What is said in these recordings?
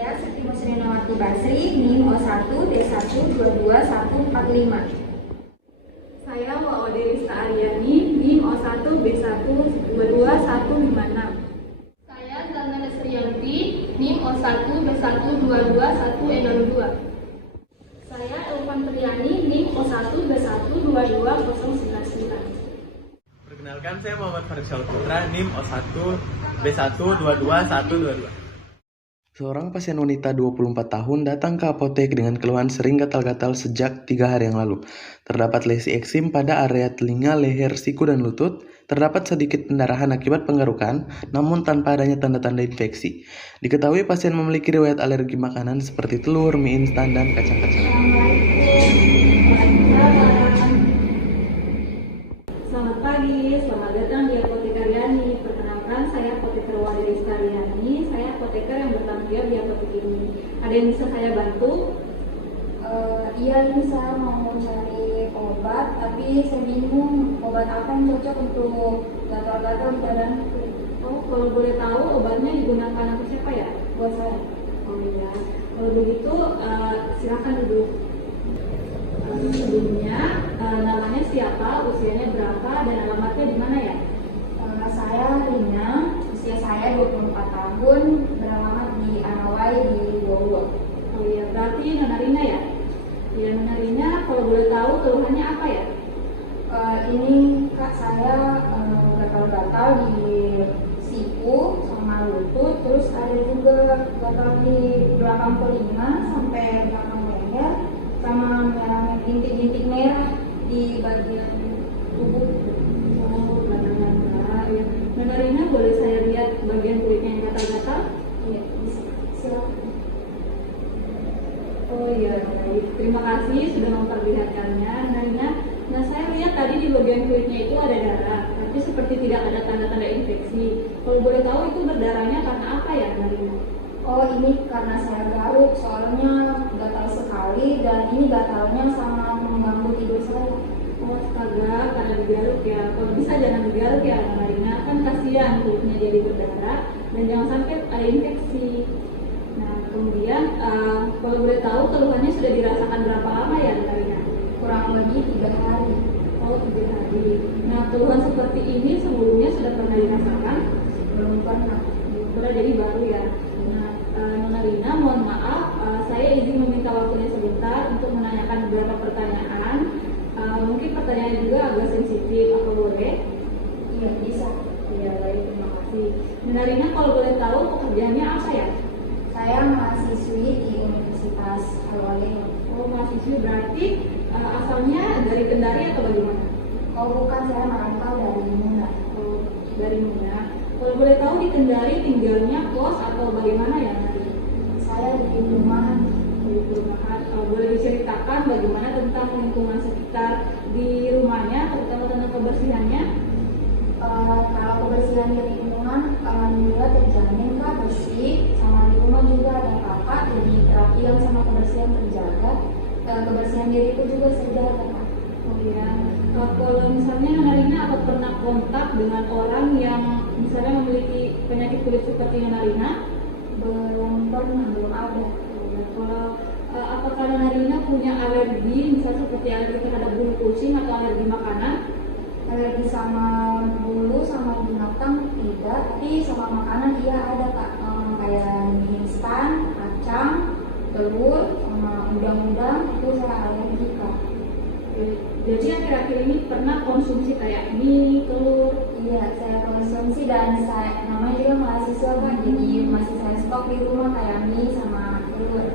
Saya Siti Musrinawati Basri, NIM 01D1224145. Saya Maode Rista Aryani, NIM 01B1222156. Saya Zalna Lesrianti, NIM 01B1222102. Saya Elvan Triani, NIM 01B1220099. Perkenalkan, saya Muhammad Farisal Putra, NIM 01B1222122. Seorang pasien wanita 24 tahun datang ke apotek dengan keluhan sering gatal-gatal sejak 3 hari yang lalu. Terdapat lesi eksim pada area telinga, leher, siku, dan lutut. Terdapat sedikit pendarahan akibat penggarukan, namun tanpa adanya tanda-tanda infeksi. Diketahui pasien memiliki riwayat alergi makanan seperti telur, mie instan, dan kacang-kacangan. Selamat pagi, selamat datang di Apotek Aryani. Perkenalkan, saya Apoteker Maode Rista Aryani. Saya apoteker yang bertanggung jawab di apotek ini. Ada yang bisa saya bantu? Iya, ini saya mau cari obat, tapi saya bingung obat apa yang cocok untuk gatal-gatal di badan. Oh, kalau boleh tahu obatnya digunakan untuk siapa ya? Buat saya. Oh iya, kalau begitu silakan duduk. Sebelumnya, namanya siapa, usianya berapa, dan alamatnya di mana ya? Saya Rina, usia saya 24 tahun, beralamat di Arawai di Bogor. Oh iya, berarti Nona Rina ya? Iya, Nona Rina, kalau boleh tahu keluhannya apa ya? Ini kak, saya gatal-gatal di siku sama lutut, terus ada juga gatal di belakang telinga sampai belakang leher, sama merah bintik-bintik merah di bagian tubuh. Oh, belakangan merah ya. Nona Rina, boleh saya lihat bagian kulitnya yang gatal-gatal? Iya, bisa. Silakan. Oh iya, baik. Terima kasih sudah memperlihatkannya, Nona Rina. Nah, saya lihat tadi di bagian kulitnya itu ada darah, tapi seperti tidak ada tanda-tanda infeksi. Kalau boleh tahu itu berdarahnya karena apa ya, Nona Rina? Oh, ini karena saya garuk, soalnya gatal sekali dan ini gatalnya sangat mengganggu tidur saya. Oh, astaga, karena digaruk ya. Kalau bisa jangan digaruk ya, Nona Rina. Kan kasihan kulitnya jadi berdarah dan jangan sampai ada infeksi. Nah, kemudian kalau boleh tahu keluhannya sudah dirasakan berapa lama ya, Nona Rina? Kurang lebih 3 hari. Oh, 3 hari. Nah, keluhan seperti ini sebelumnya sudah pernah dirasakan? Belum pernah. Sudah, jadi baru ya. Nah, Nona Rina, mohon maaf, saya izin meminta waktunya sebentar untuk menanyakan beberapa pertanyaan. Mungkin pertanyaannya juga agak sensitif, apa boleh? Iya, bisa. Iya, baik, terima kasih. Nona Rina, kalau boleh tahu pekerjaannya apa ya? Saya mahasiswi di Universitas Al-Wageyo. Oh, mahasiswi berarti asalnya dari Kendari atau bagaimana? Oh, bukan, saya merantau dari Muna. Oh, dari mana? Kalau boleh tahu di Kendari tinggalnya kos atau bagaimana ya, Nona Rina? Saya di perumahan. Di perumahan. Boleh diceritakan bagaimana tentang lingkungan sekitar di rumahnya, terutama tentang kebersihannya? Kalau kebersihan di lingkungan, alhamdulillah terjamin kak, bersih. Sama di rumah juga ada kakak, jadi perhatian sama kebersihan terjaga. Kebersihan diriku juga terjaga kak. Oh iya. Kalau misalnya Nona Rina apa pernah kontak dengan orang yang misalnya memiliki penyakit kulit seperti Nona Rina? Belum pernah, belum ada. Kalau apakah Nona Rina punya alergi, misalnya seperti alergi terhadap bulu kucing atau alergi makanan? Alergi sama bulu sama binatang tidak, tapi sama makanan iya ada kak. Kayak mie instan, kacang, telur, sama udang-udang itu saya alergi kak. Jadi akhir-akhir ini pernah konsumsi kayak mie, telur? Iya, saya konsumsi dan saya namanya juga mahasiswa kak, jadi masih saya stok di rumah kayak mie sama telur.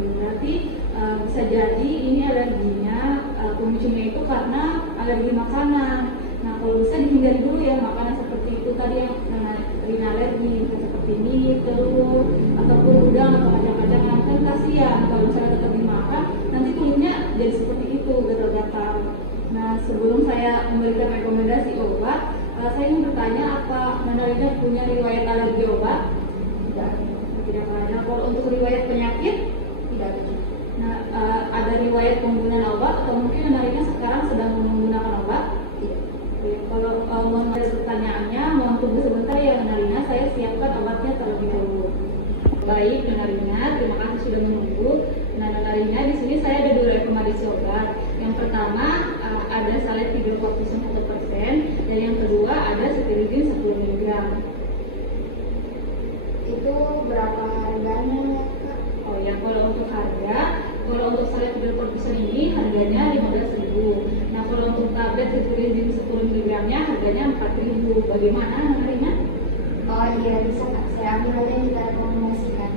Berarti bisa jadi ini alerginya, pemicunya itu karena alergi makanan. Nah, kalau bisa dihindari dulu ya makanan seperti itu tadi yang Nona Rina alergi, seperti mie, telur, ataupun udang atau kacang-kacangan. Kan kasihan kalau misalnya tetap dimakan, nanti kulitnya jadi seperti itu, gatal-gatal. Nah, sebelum saya memberikan rekomendasi obat, saya ingin bertanya apa Nona Rina punya riwayat alergi obat? Tidak, Tidak ada. Kalau untuk riwayat penyakit? tidak ada. Nah, ada riwayat penggunaan obat atau mungkin Nona Rina sekarang sedang menggunakan obat? Tidak. Oke, kalau mohon ada pertanyaannya, mohon tunggu sebentar ya Nona Rina, saya siapkan obatnya terlebih dahulu. Baik, Nona Rina, terima kasih sudah menunggu. Nah, Nona Rina, di sini saya ada 2 rekomendasi obat. Yang pertama ada salep hidrokortison 1%, dan yang kedua ada cetirizine 10 mg. Itu berapa harganya ya Kak? Oh ya, kalau untuk salep hidrokortison ini harganya 15.000. Nah, kalau untuk tablet cetirizine 10 mg-nya harganya 4.000. Bagaimana, Nona Rina? Oh iya bisa Kak, saya ambil aja yang kita rekomendasikan.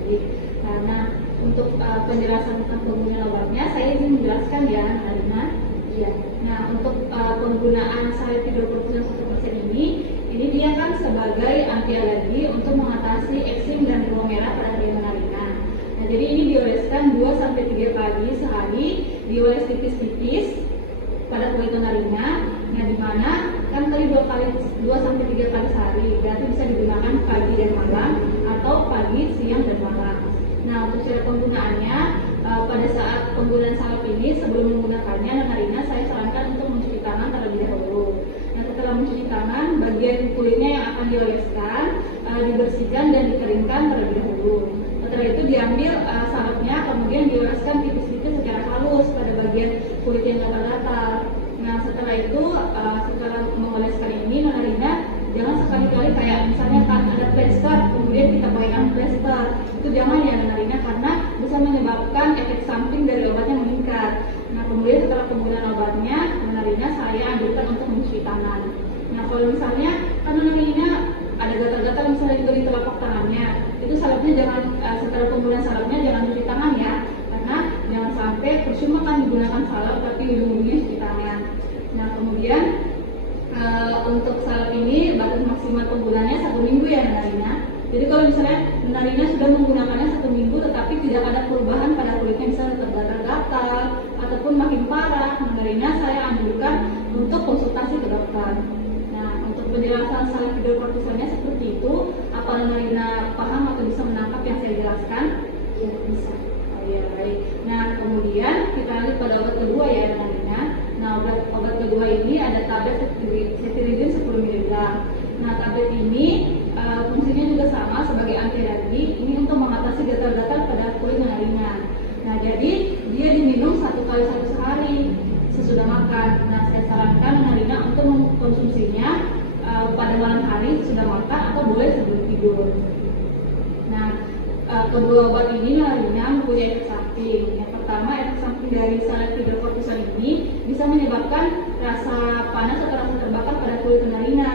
Baik. Nah, untuk penjelasan tentang penggunaan obatnya, saya ingin menjelaskan ya, Nona Rina. Iya. Nah, untuk penggunaan salep hidrokortison 1% ini dia kan sebagai anti alergi untuk mengatasi eksim dan ruang merah pada kulit Nona Rina. Nah, jadi ini dioleskan 2-3 kali sehari, dioles tipis-tipis pada kulit Nona Rina. Nah, di mana kan tadi 2-3 kali sehari, berarti bisa digunakan pagi dan malam atau pagi, siang, dan malam. Nah, untuk cara penggunaannya, pada saat penggunaan salep ini, sebelum menggunakannya, Nona Rina, saya sarankan untuk mencuci tangan terlebih dahulu. Nah, setelah mencuci tangan, bagian kulitnya yang akan dioleskan dibersihkan dan dikeringkan terlebih dahulu. Setelah itu diambil salepnya, kemudian dioleskan tipis-tipis secara halus pada bagian kulit yang gatal-gatal. Nah, setelah itu, setelah mengoleskan ini, Nona Rina, jangan sekali-kali kayak misalnya kan ada plester, kemudian kita bayangkan plester. Itu jangan ya, Nona Rina, karena bisa menyebabkan efek samping dari obatnya meningkat. Nah, kemudian setelah penggunaan obatnya, Nona Rina, saya anjurkan untuk mencuci tangan. Nah, kalau misalnya kan Nona Rina ada gatal-gatal misalnya di telapak tangannya, itu salepnya jangan, setelah penggunaan salepnya jangan cuci tangan ya, karena jangan sampai percuma kan digunakan salep tapi ujung-ujungnya cuci tangan. Nah, kemudian untuk salep ini batas maksimal penggunaannya 1 minggu ya, Nona Rina. Jadi kalau misalnya Nona Rina sudah menggunakannya 1 minggu tetapi tidak ada perubahan pada kulitnya, misalnya tetap gatal-gatal ataupun makin parah, Nona Rina, saya anjurkan untuk konsultasi ke dokter. Nah, untuk penjelasan salep hidrokortisonnya seperti itu, apa Nona Rina paham atau bisa menangkap yang saya jelaskan? Iya bisa. Oh iya, baik. Nah, kemudian kita lanjut pada obat kedua ya, Nona Rina. Nah, obat kedua ini ada tablet cetirizine 10 mg. Nah, tablet ini fungsinya juga sama sebagai anti alergi, ini untuk mengatasi gatal-gatal pada kulit Nona Rina. Nah, jadi dia diminum 1 kali sehari sesudah makan. Nah, saya sarankan Nona Rina untuk mengkonsumsinya pada malam hari sesudah makan atau boleh sebelum tidur. Nah, kedua obat ini Nona Rina mempunyai efek samping. Yang pertama, efek samping dari salep hidrokortison ini bisa menyebabkan rasa panas atau rasa terbakar pada kulit Nona Rina.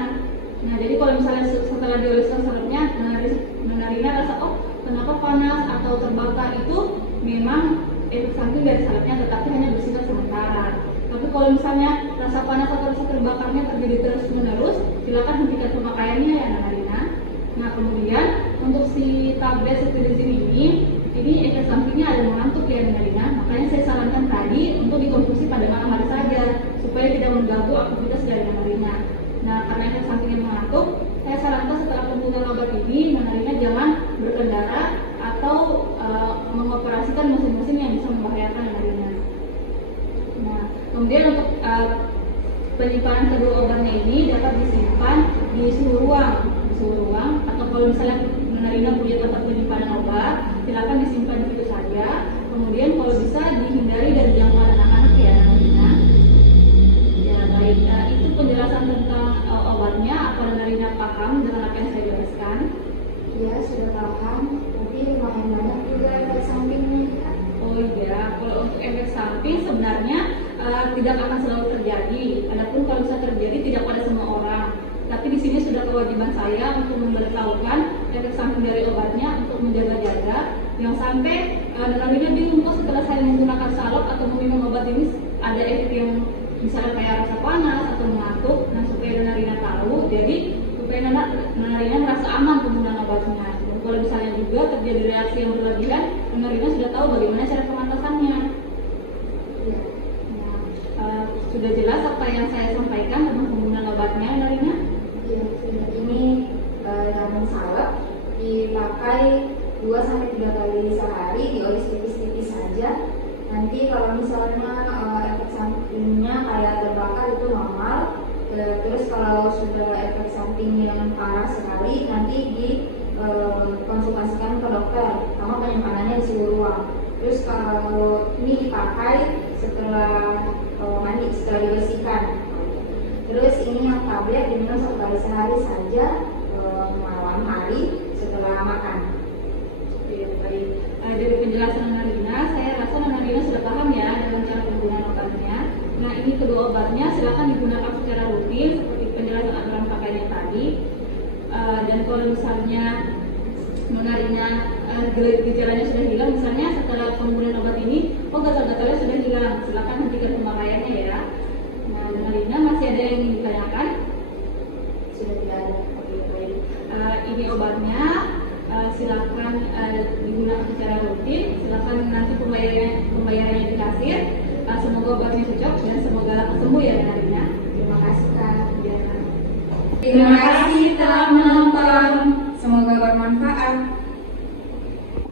Nah, jadi kalau misalnya setelah dioleskan salepnya, Nona Rina rasa, oh kenapa panas atau terbakar, itu memang efek samping dari salepnya, tetapi hanya bersifat sementara. Tapi kalau misalnya rasa panas atau rasa terbakarnya terjadi terus-menerus, silakan hentikan pemakaiannya ya, Nona Rina. Nah, kemudian untuk si tablet cetirizine ini efek sampingnya ada mengantuk ya, Nona Rina. Makanya saya sarankan tadi untuk dikonsumsi pada malam hari saja supaya tidak mengganggu aktivitas dari Nona Rina. Nah, karena efek sampingnya mengantuk, saya sarankan setelah penggunaan obat ini, Nona Rina jangan berkendara atau mengoperasikan mesin-mesin yang bisa membahayakan Nona Rina. Nah, kemudian untuk penyimpanan kedua obatnya ini dapat disimpan di suhu ruang, atau kalau misalnya Nona Rina punya tempat penyimpanan obat, silakan disimpan di situ saja. Kemudian kalau bisa dihindari dari jangkauan anak-anak ya, Nona Rina. Ya, baik. Itu penjelasan tentang obatnya. Apa Nona Rina paham dengan apa yang saya jelaskan? Iya, sudah paham. Tapi lumayan banyak juga efek sampingnya Kak. Oh iya, kalau untuk efek samping sebenarnya tidak akan selalu terjadi. Adapun kalau bisa terjadi tidak pada semua orang. Tapi di sini sudah kewajiban saya untuk memberitahukan efek samping dari obatnya untuk menjaga-jaga. Yang sampai Nona Rina bingung kok setelah saya menggunakan salep atau meminum obat ini ada efek yang misalnya kayak rasa panas atau mengantuk. Nah, supaya Nona Rina tahu, jadi supaya Nona Rina merasa aman penggunaan obatnya. Dan kalau misalnya juga terjadi reaksi yang berlebihan, Nona Rina sudah tahu bagaimana cara pengatasannya. Iya. Nah, sudah jelas apa yang saya sampaikan tentang penggunaan obatnya, Nona Rina? Iya, sudah. Ini yang salep dipakai 2-3 kali sehari, dioles tipis-tipis saja. Nanti kalau misalnya efek sampingnya kayak terbakar itu normal. Terus kalau sudah efek samping yang parah sekali, nanti konsultasikan ke dokter karena penyimpanannya di suhu ruang. Terus kalau ini dipakai setelah mandi, setelah dibersihkan. Terus ini yang tablet diminum 1 kali sehari saja, malam hari setelah makan. Oke, baik. Dari penjelasan Nona Rina, saya rasa Nona Rina sudah paham ya dalam cara penggunaan obatnya. Nah, ini kedua obatnya silakan digunakan secara rutin seperti penjelasan aturan pakaiannya tadi. Dan kalau misalnya Nona Rina gejalanya sudah hilang, misalnya setelah penggunaan obat ini, gatal-gatalnya sudah hilang, silakan hentikan pemakaiannya ya. Nah, Nona Rina masih ada yang ingin ditanyakan? Sudah tidak ada. Oke, baik. Ini obatnya, silakan